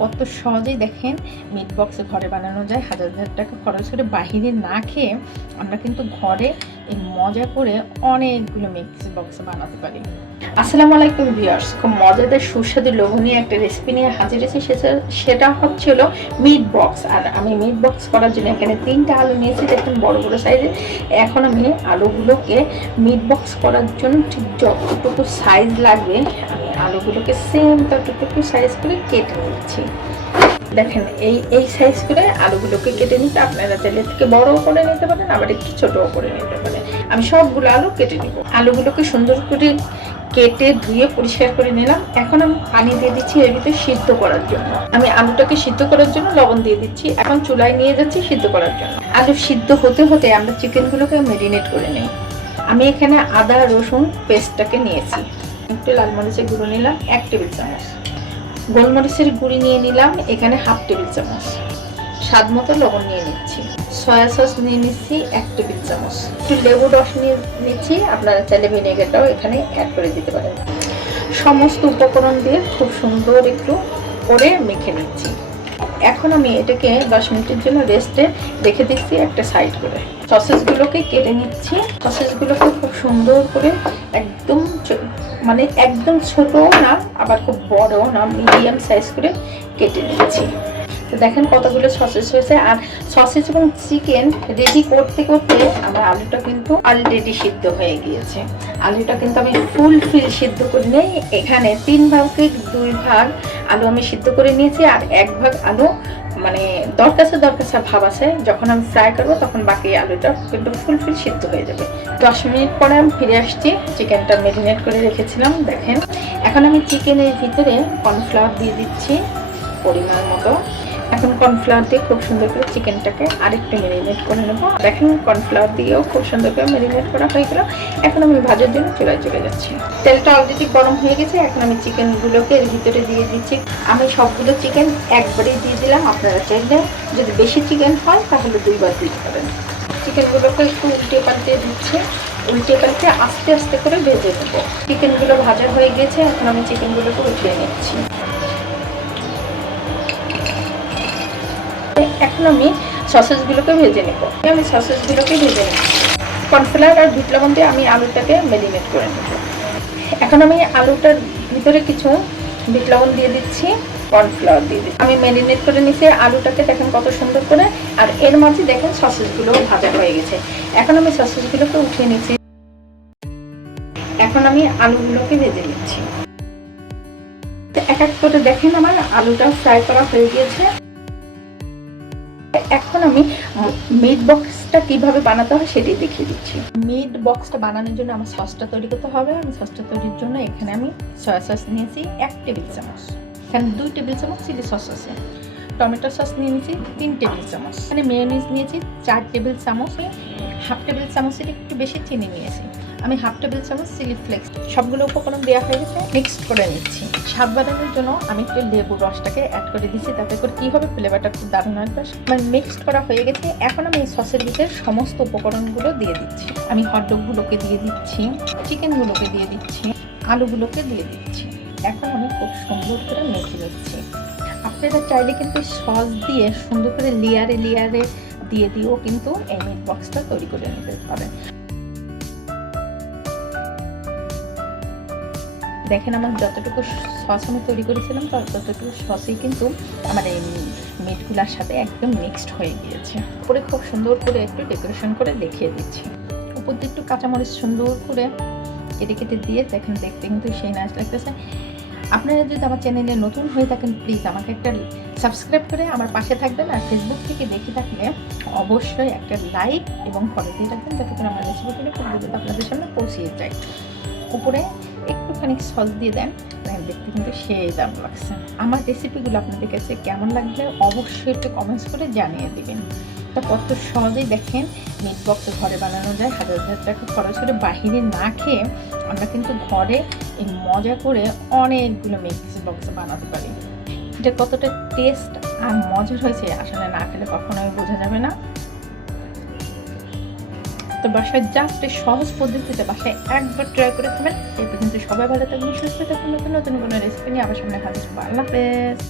কত সহজেই দেখেন মিট বক্স ঘরে বানানো যায়। হাজার হাজার টাকা খরচ করে বাহিরে না খেয়ে আমরা কিন্তু ঘরে এই মজা করে অনেকগুলো মিক্স বক্স বানাতে পারি। আসসালামু আলাইকুম ভিউয়ার্স, খুব মজাদার সুস্বাদু লোভনীয় একটা রেসিপি নিয়ে হাজির হয়েছি। সেটা হচ্ছিল মিট বক্স। আর আমি মিট বক্স করার জন্য এখানে 3টা আলু নিয়েছি, দেখুন বড় বড় সাইজের। এখন আমি আলুগুলোকে মিট বক্স করার জন্য ঠিক যতটুকু সাইজ লাগবে আমি আলুগুলোকে সেম ততটুকু সাইজ করে কেটে নিচ্ছি। দেখেন এই সাইজ করে আলুগুলোকে কেটে নিতে আপনারা চাইলে থেকে বড়ও করে নিতে পারেন, আবার একটু ছোটও করে নিতে পারেন। আমি সবগুলো আলু কেটে নিব। আলুগুলোকে সুন্দর করে কেটে ধুয়ে পরিষ্কার করে নিলাম। এখন আমি পানি দিয়ে দিচ্ছি এর ভিতরে সিদ্ধ করার জন্য। আমি আলুটাকে সিদ্ধ করার জন্য লবণ দিয়ে দিচ্ছি। এখন চুলায় নিয়ে যাচ্ছি সিদ্ধ করার জন্য। আলু সিদ্ধ হতে হতে আমরা চিকেনগুলোকে ম্যারিনেট করে নিই। আমি এখানে আদা রসুন পেস্টটাকে নিয়েছি। একটু লাল মরিচের গুঁড়ো নিলাম 1 টেবিল চামচ, গোলমরিচের গুঁড়ি নিয়ে নিলাম এখানে 1/2 টেবিল চামচ, স্বাদ মতো লবণ নিয়ে নিচ্ছি, সয়া সস নিয়ে নিচ্ছি 1 টেবিল চামচ, একটু লেবু রস নিয়ে নিচ্ছি। আপনারা চাইলে ভিনেগারটাও এখানে অ্যাড করে দিতে পারেন। সমস্ত উপকরণ দিয়ে খুব সুন্দর একটু করে মেখে নিচ্ছি। এখন আমি এটাকে 10 মিনিটের জন্য রেস্টে রেখে দিচ্ছি একটা সাইড করে। সসেসগুলোকে কেটে নিচ্ছি। সসেসগুলোকে খুব সুন্দর করে একদম ছোটও না আবার খুব বড়ও না, মিডিয়াম সাইজ করে কেটে নিচ্ছি। তো দেখেন কতগুলো সসেস হয়েছে। আর সসেস এবং চিকেন রেডি করতে করতে আমার আলুটা কিন্তু অলরেডি সিদ্ধ হয়ে গিয়েছে। আলুটা কিন্তু আমি ফুলফিল সিদ্ধ করে নিই। এখানে 3 ভাগে 2 ভাগ আলু আমি সিদ্ধ করে নিয়েছি, আর 1 ভাগ আলু দরকাছে ভাব আছে। যখন আমি ফ্রাই করবো তখন বাকি আলুটা কিন্তু ফুলফিল সিদ্ধ হয়ে যাবে। 10 মিনিট পরে আমি ফিরে আসছি। চিকেনটা ম্যারিনেট করে রেখেছিলাম। দেখেন এখন আমি চিকেনের ভিতরে কর্নফ্লাওয়ার দিয়ে দিচ্ছি পরিমাণ মতো। এখন কর্নফ্লাওয়ার দিয়ে খুব সুন্দর করে চিকেনটাকে আরেকটু ম্যারিনেট করে নেবো। দেখেন কর্নফ্লাওয়ার দিয়েও খুব সুন্দর করে ম্যারিনেট করা হয়ে গেল। এখন আমি ভাজার জন্য চুলায় চলে যাচ্ছি। তেলটা অলরেডি গরম হয়ে গেছে। এখন আমি চিকেনগুলোকে এর ভিতরে দিয়ে দিচ্ছি। আমি সবগুলো চিকেন একবারেই দিয়ে দিলাম। আপনারা চাইলে যদি বেশি চিকেন হয় তাহলে 2 বার দিতে পারেন। চিকেনগুলোকে একটু উল্টে পাল্টে দিচ্ছি। উল্টে পাল্টে আস্তে আস্তে করে ভেজে নেব। চিকেনগুলো ভাজা হয়ে গেছে। এখন আমি চিকেনগুলোকে উঠিয়ে নিচ্ছি। এখন আমি সসেসগুলোকে ভেজে নেব। কর্নফ্লাওয়ার আর বিট লবণ দিয়ে আমি আলুটাকে ম্যারিনেট করে নেব। এখন আমি আলুটার ভিতরে কিছু বিট লবণ দিয়ে দিচ্ছি, কর্নফ্লাওয়ার দিয়ে দিচ্ছি। আমি ম্যারিনেট করে নিচ্ছি আলুটাকে, দেখেন কত সুন্দর করে। আর এর মাঝে দেখেন সসেসগুলো ভাজা হয়ে গেছে। এখন আমি সসেসগুলোকে উঠিয়ে নিচ্ছি। এখন আমি আলুগুলোকে ভেজে নিচ্ছি। এক এক করে দেখেন আমার আলুটা ফ্রাই করা হয়ে গিয়েছে। এখন আমি মিট বক্সটা কিভাবে বানাতে হয় সেটাই দেখিয়ে দিচ্ছি। মিট বক্সটা বানানোর জন্য আমার সসটা তৈরি করতে হবে। আমি সসটা তৈরির জন্য এখানে আমি সয়া সস নিয়েছি 1 টেবিল চামচ, এখানে 2 টেবিল চামচ চিলি সস আছে, টমেটো সস নিয়ে নিয়েছি 3 টেবিল চামচ, এখানে মেয়োনিজ নিয়েছি 4 টেবিল চামচ, 1/2 টেবিল চামচের একটু বেশি চিনি নিয়েছি, আমি 1/2 টেবিল চামচ চিলি ফ্লেক্স। সবগুলো উপকরণ দেওয়া হয়ে গেছে। মিক্সড করে নিচ্ছি। স্বাদ বাড়ানোর জন্য আমি একটু লেবু রসটাকে অ্যাড করে দিচ্ছি, তাতে করে কী হবে ফ্লেভারটা খুব দারুণ আসবে। মানে মিক্সড করা হয়ে গেছে। এখন আমি এই সসের ভিতরে সমস্ত উপকরণগুলো দিয়ে দিচ্ছি। আমি হটডগগুলোকে দিয়ে দিচ্ছি, চিকেনগুলোকে দিয়ে দিচ্ছি, আলুগুলোকে দিয়ে দিচ্ছি। এখন আমি খুব সুন্দর করে মেখে নিচ্ছি। আপনারা চাইলে কিন্তু সস দিয়ে সুন্দর করে লেয়ারে লেয়ারে দিয়েও কিন্তু এই মিট বক্সটা তৈরি করে নিতে পারেন। দেখেন আমার যতটুকু সস আমি তৈরি করেছিলাম ততটুকু সসই কিন্তু আমার এই মিটগুলোর সাথে একদম মিক্সড হয়ে গিয়েছে। উপরে খুব সুন্দর করে একটু ডেকোরেশন করে দেখিয়ে দিচ্ছি। উপর দিয়ে একটু কাঁচামরিচ সুন্দর করে কেটে কেটে দিয়ে দেখেন দেখতে কিন্তু সেই নাচ লাগতেছে। আপনারা যদি আমার চ্যানেলে নতুন হয়ে থাকেন প্লিজ আমাকে একটা সাবস্ক্রাইব করে আমার পাশে থাকবেন। আর ফেসবুক থেকে দেখে থাকলে অবশ্যই একটা লাইক এবং ফলো দিয়ে রাখবেন, যাতে করে আমার রেসিপিগুলো খুব দ্রুত আপনাদের সামনে পৌঁছিয়ে যায়। উপরে একটুখানি সস দিয়ে দেন, দেখতে কিন্তু সেই দাম লাগছে। আমার রেসিপিগুলো আপনাদের কাছে কেমন লাগবে অবশ্যই একটু কমেন্টস করে জানিয়ে দেবেন। তা কত সহজেই দেখেন মিট বক্স ঘরে বানানো যায়। হাজার হাজার টাকা খরচ করে বাহিরে না খেয়ে আমরা কিন্তু ঘরে এই মজা করে অনেকগুলো মিক্স বক্স বানাতে পারি। এটা কতটা টেস্ট আর মজার হয়েছে আসলে না খেলে কখনোই বোঝা যাবে না। তো বাসায় জাস্ট সহজ পদ্ধতিতে বাসায় একবার ট্রাই করে খাবেন। এতে কিন্তু সবাই ভালো থাকবেন, সুস্থ থাকবেন। নতুন নতুন কোনো রেসিপি নিয়ে আবার সামনে হাজির হবো। আল্লাহ হাফেজ।